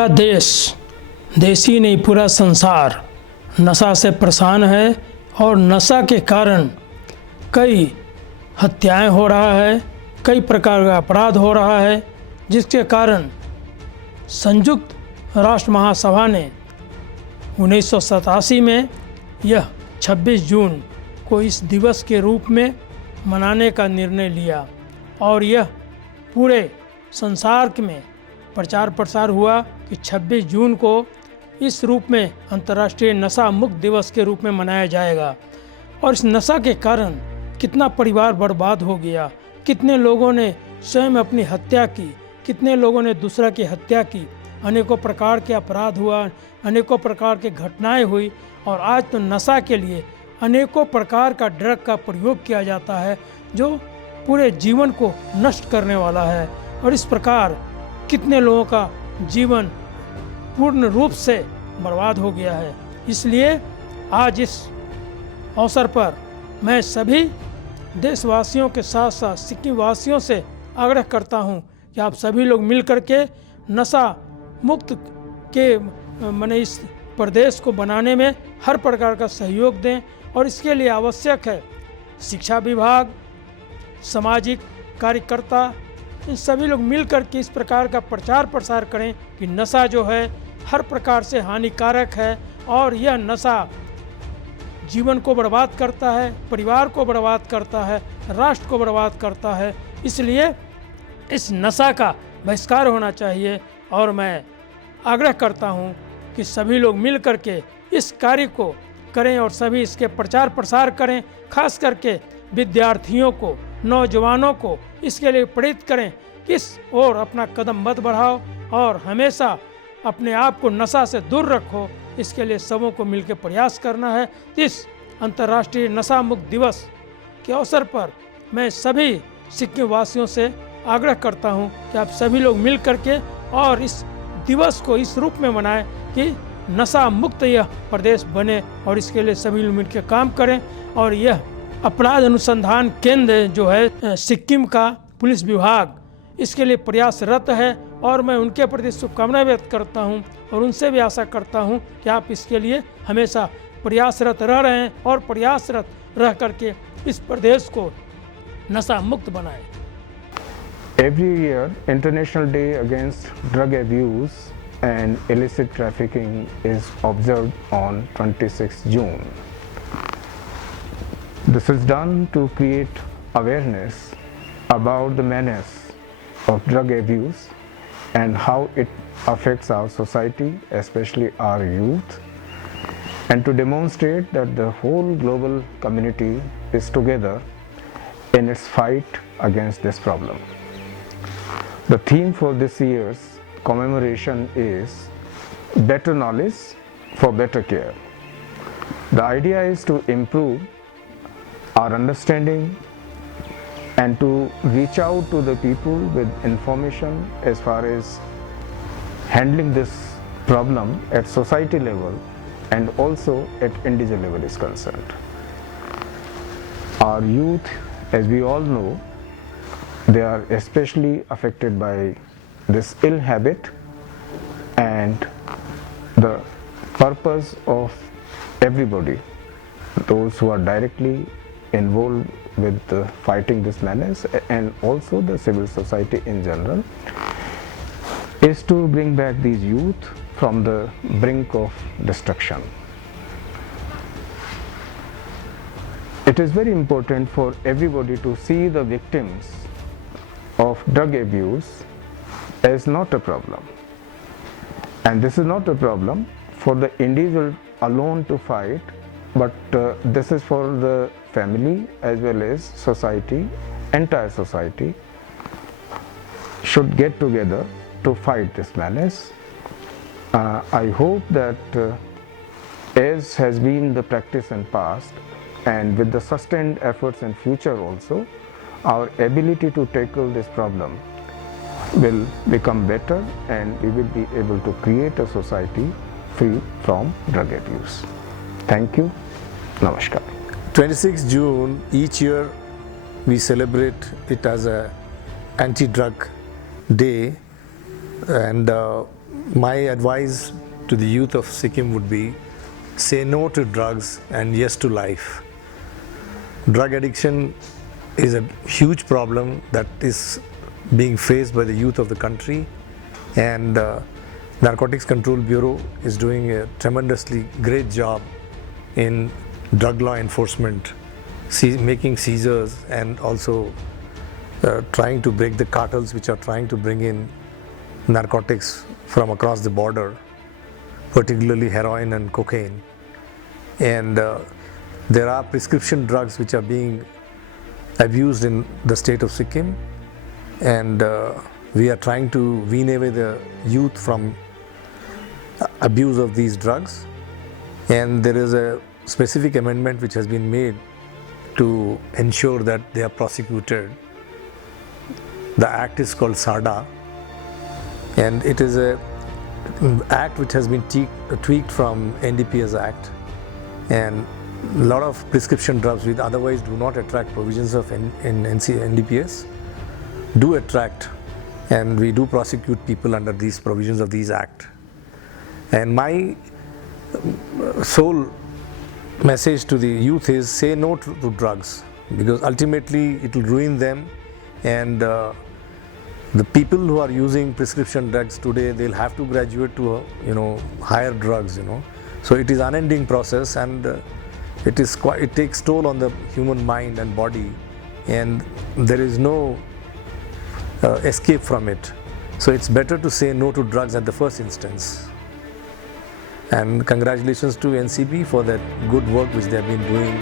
पूरा देश, देश ही नहीं पूरा संसार नशा से परेशान है और नशा के कारण कई हत्याएं हो रहा है, कई प्रकार का अपराध हो रहा है, जिसके कारण संयुक्त राष्ट्र महासभा ने 1987 में यह 26 जून को इस दिवस के रूप में मनाने का निर्णय लिया और यह पूरे संसार में प्रचार प्रसार हुआ कि 26 जून को इस रूप में अंतर्राष्ट्रीय नशा मुक्त दिवस के रूप में मनाया जाएगा। और इस नशा के कारण कितना परिवार बर्बाद हो गया, कितने लोगों ने स्वयं अपनी हत्या की, कितने लोगों ने दूसरा की हत्या की, अनेकों प्रकार के अपराध हुआ, अनेकों प्रकार की घटनाएं हुई। और आज तो नशा के लिए अनेकों प्रकार का ड्रग का प्रयोग किया जाता है जो पूरे जीवन को नष्ट करने वाला है। और इस प्रकार कितने लोगों का जीवन पूर्ण रूप से बर्बाद हो गया है। इसलिए आज इस अवसर पर मैं सभी देशवासियों के साथ साथ सिक्किम वासियों से आग्रह करता हूं कि आप सभी लोग मिलकर के नशा मुक्त के माने इस प्रदेश को बनाने में हर प्रकार का सहयोग दें। और इसके लिए आवश्यक है शिक्षा विभाग, सामाजिक कार्यकर्ता, इन सभी लोग मिलकर के इस प्रकार का प्रचार प्रसार करें कि नशा जो है हर प्रकार से हानिकारक है और यह नशा जीवन को बर्बाद करता है, परिवार को बर्बाद करता है, राष्ट्र को बर्बाद करता है। इसलिए इस नशा का बहिष्कार होना चाहिए और मैं आग्रह करता हूं कि सभी लोग मिल करके इस कार्य को करें और सभी इसके प्रचार प्रसार करें। खास करके विद्यार्थियों को, नौजवानों को इसके लिए प्रेरित करें कि इस ओर अपना कदम मत बढ़ाओ और हमेशा अपने आप को नशा से दूर रखो। इसके लिए सबों को मिलकर प्रयास करना है। इस अंतर्राष्ट्रीय नशा मुक्त दिवस के अवसर पर मैं सभी सिक्किम वासियों से आग्रह करता हूं कि आप सभी लोग मिल करके और इस दिवस को इस रूप में मनाएं कि नशा मुक्त यह प्रदेश बने और इसके लिए सभी लोग मिलकर काम करें। और यह अपराध अनुसंधान केंद्र जो है सिक्किम का पुलिस विभाग इसके लिए प्रयासरत है और मैं उनके प्रति शुभकामनाएं व्यक्त करता हूं और उनसे भी आशा करता हूं कि आप इसके लिए हमेशा प्रयासरत रह रहे हैं और प्रयासरत रह करके इस प्रदेश को नशा मुक्त बनाएं। Every year, International Day Against Drug Abuse and Illicit Trafficking is observed on 26 June. This is done to create awareness about the menace of drug abuse and how it affects our society, especially our youth, and to demonstrate that the whole global community is together in its fight against this problem. The theme for this year's commemoration is Better Knowledge for Better Care. The idea is to improve our understanding and to reach out to the people with information as far as handling this problem at society level and also at individual level is concerned. Our youth, as we all know, they are especially affected by this ill habit, and the purpose of everybody, those who are directly involved with fighting this menace and also the civil society in general, is to bring back these youth from the brink of destruction. It is very important for everybody to see the victims of drug abuse as not a problem, and this is not a problem for the individual alone to fight, but this is for the family as well as society. Entire society should get together to fight this menace. I hope that as has been the practice in past and with the sustained efforts in future also, our ability to tackle this problem will become better and we will be able to create a society free from drug abuse. Thank you. Namaskar. 26 June each year we celebrate it as a anti-drug day, and my advice to the youth of Sikkim would be say no to drugs and yes to life. Drug addiction is a huge problem that is being faced by the youth of the country, and Narcotics Control Bureau is doing a tremendously great job in drug law enforcement, making seizures and also trying to break the cartels which are trying to bring in narcotics from across the border, particularly heroin and cocaine. And there are prescription drugs which are being abused in the state of Sikkim, and we are trying to wean away the youth from abuse of these drugs. And there is a specific amendment which has been made to ensure that they are prosecuted. The act is called SADA, and it is an act which has been tweaked from NDPS Act, and a lot of prescription drugs which otherwise do not attract provisions of NDPS do attract, and we do prosecute people under these provisions of these act. And my sole message to the youth is say no to drugs, because ultimately it will ruin them, and the people who are using prescription drugs today, they'll have to graduate to higher drugs, so it is unending process, and it takes toll on the human mind and body, and there is no escape from it. So it's better to say no to drugs at the first instance. And congratulations to NCB for that good work which they have been doing.